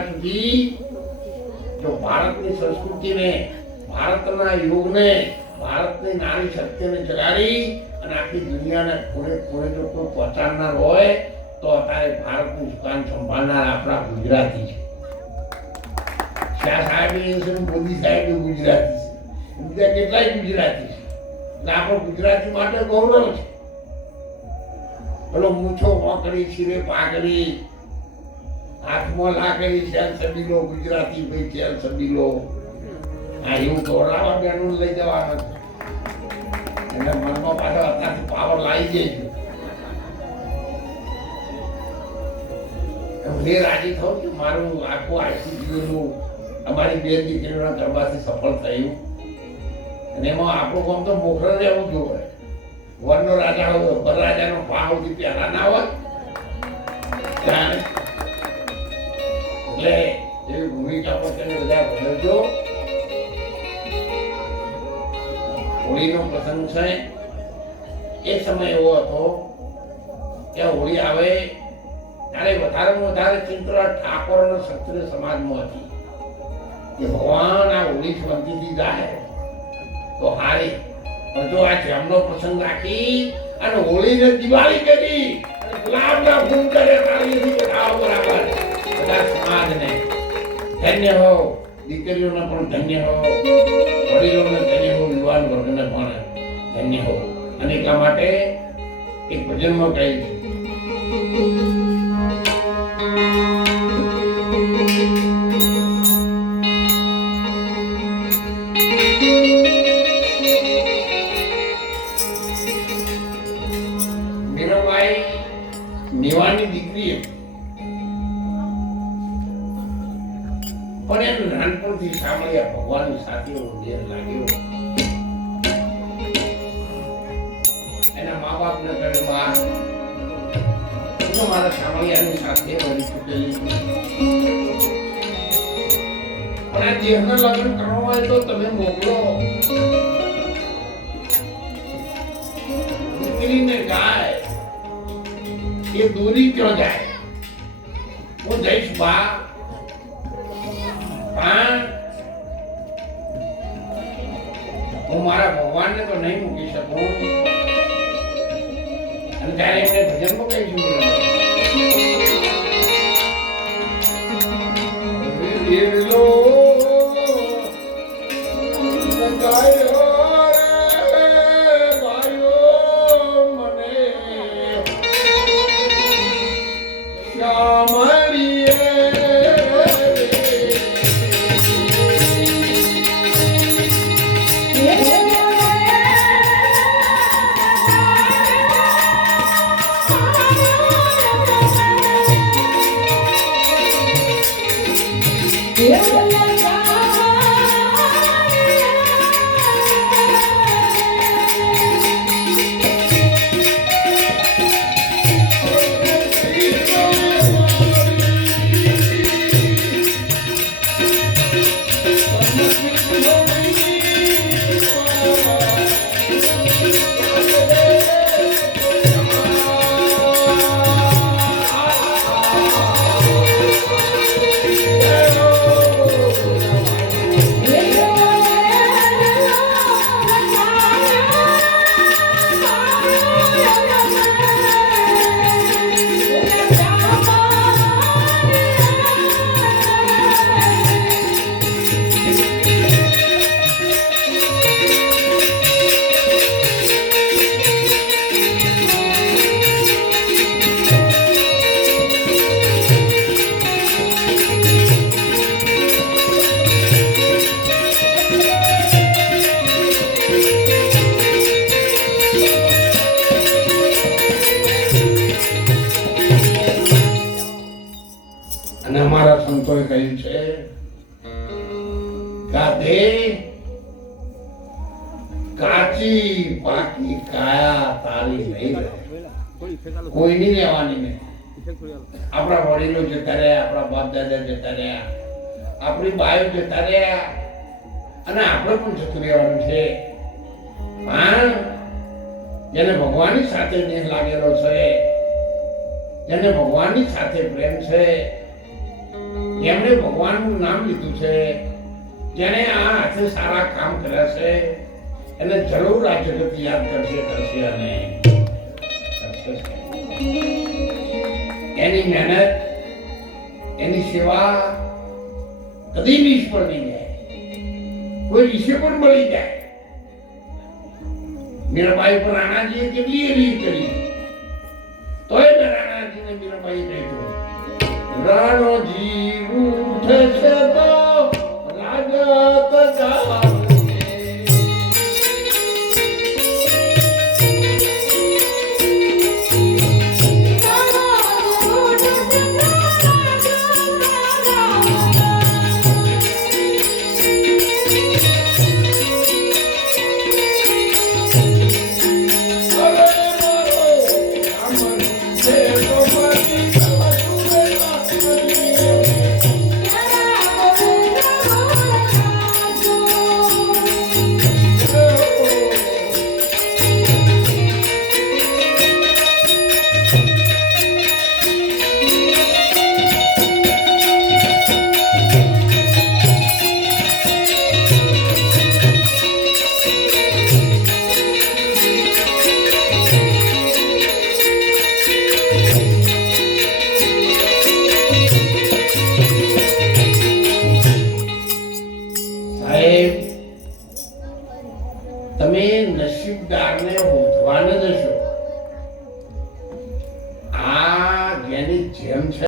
અત્યાર સુધી જો ભારતની સંસ્કૃતિને, ભારતના યુગને, ભારતની નારી શક્તિને જગાડી અને આખી દુનિયાને ખૂણે ખૂણે જો કોઈ પહોંચાડનાર હોય તો અત્યારે ભારતની દુકાન સંભાળનાર આપણા ગુજરાતી છે. શાહ સાહેબ છે, મોદી સાહેબ ગુજરાતી છે, બીજા કેટલાય ગુજરાતી છે. એટલે આપણો ગુજરાતી માટે ગૌરવ છે. પેલો મૂછો મોકરી, શિરે પાઘડી, હાથમાં લાકડી, ચેલ સબીલો, ગુજરાતી ભાઈ ચેલ સબીલો. આ એવું દોડાવા બેનું લઈ જવાનું છે. એટલે મનમાં પાછો અત્યારથી પાવર લાવી જાય છે. હું રાજી થઉં છું મારું આખું આઈસીટીયુનું અમારી બે દીકરીઓના ગરબાથી સફળ થયું. અને એમાં આપણું કામ તો મોખરે રહેવું જોઈએ. વનનો રાજા હોય, બરરાજાનો ભાવથી પહેલા ના હોય ત્યારે એટલે એવી ભૂમિકા પર તમે બધા બદલજો. હોળીનો પ્રસંગ છે. એ સમય એવો હતો કે હોળી આવે ત્યારે વધારેમાં વધારે ચિંતા ઠાકોર અને ક્ષત્રિય સમાજમાં હતી કે ભગવાન આ હોળી શાંતિથી જાય તો હારી. પણ જો આ જેમનો પ્રસંગ રાખી અને હોળીને દિવાળી કરી અને ગુલાબના ફૂલ કરે તાળીથી બધાઓ બરાબર બધા સમાજને ધન્ય હો, દીકરીઓને પણ ધન્ય હો, વડીલોને ધન્ય હો, યુવાન વર્ગને પણ ધન્ય હો. અને એટલા માટે એક ભજનમાં કહે છે મેવાની દીકરી પણ એનું નાનપણથી સાંભળ્યા ભગવાનની સાથે ઉંદેર લાગ્યો. એના મા બાપને કહે બા હું તો મારા સાંભળ્યાની સાથે વળી ચૂકેલી પણ આ દેહના લગ્ન કરવા હોય તો તમે મોકલો. દીકરીને ગાય એ દોરી ક્યાં જાય? હું જઈશ બા, હું મારા ભગવાનને તો નહીં મૂકી શકું. અને ત્યારે એમને ભજનમાં કહીશું અને અમારા સંતોએ કહ્યું છે ગાધે કાચી પાકી કાયા તારી નહીં રહે, કોઈની લેવાની નહીં. આપણા વડીલો જતા રહ્યા, આપણા બાપ દાદા જતા રહ્યા, આપણી બાયો જતા રહ્યા અને આપણે પણ જતું રહેવાનું છે. જેને ભગવાનની સાથે દેહ લાગેલો છે, જેને ભગવાનની સાથે પ્રેમ છે, જેમણે ભગવાનનું નામ લીધું છે, જેણે આ હાથે સારા કામ કર્યા છે, એને જરૂર આ જગત યાદ કરશે અને કરશે. એની મહેનત, એની સેવા કદી નિષ્ફળ નહીં જાય. કોઈ વિશે પણ મળી જાય. મીરાબાઈ પર રાણાજીએ કેટલી રીત કરી, તોય મેં રાણાજીને મીરાબાઈ કહ્યું, રાણોજી રૂઠ છે તો રાજત જાવે. તમે નસીબદારને ઓળખવાના જ છો. આ જેની જેમ છે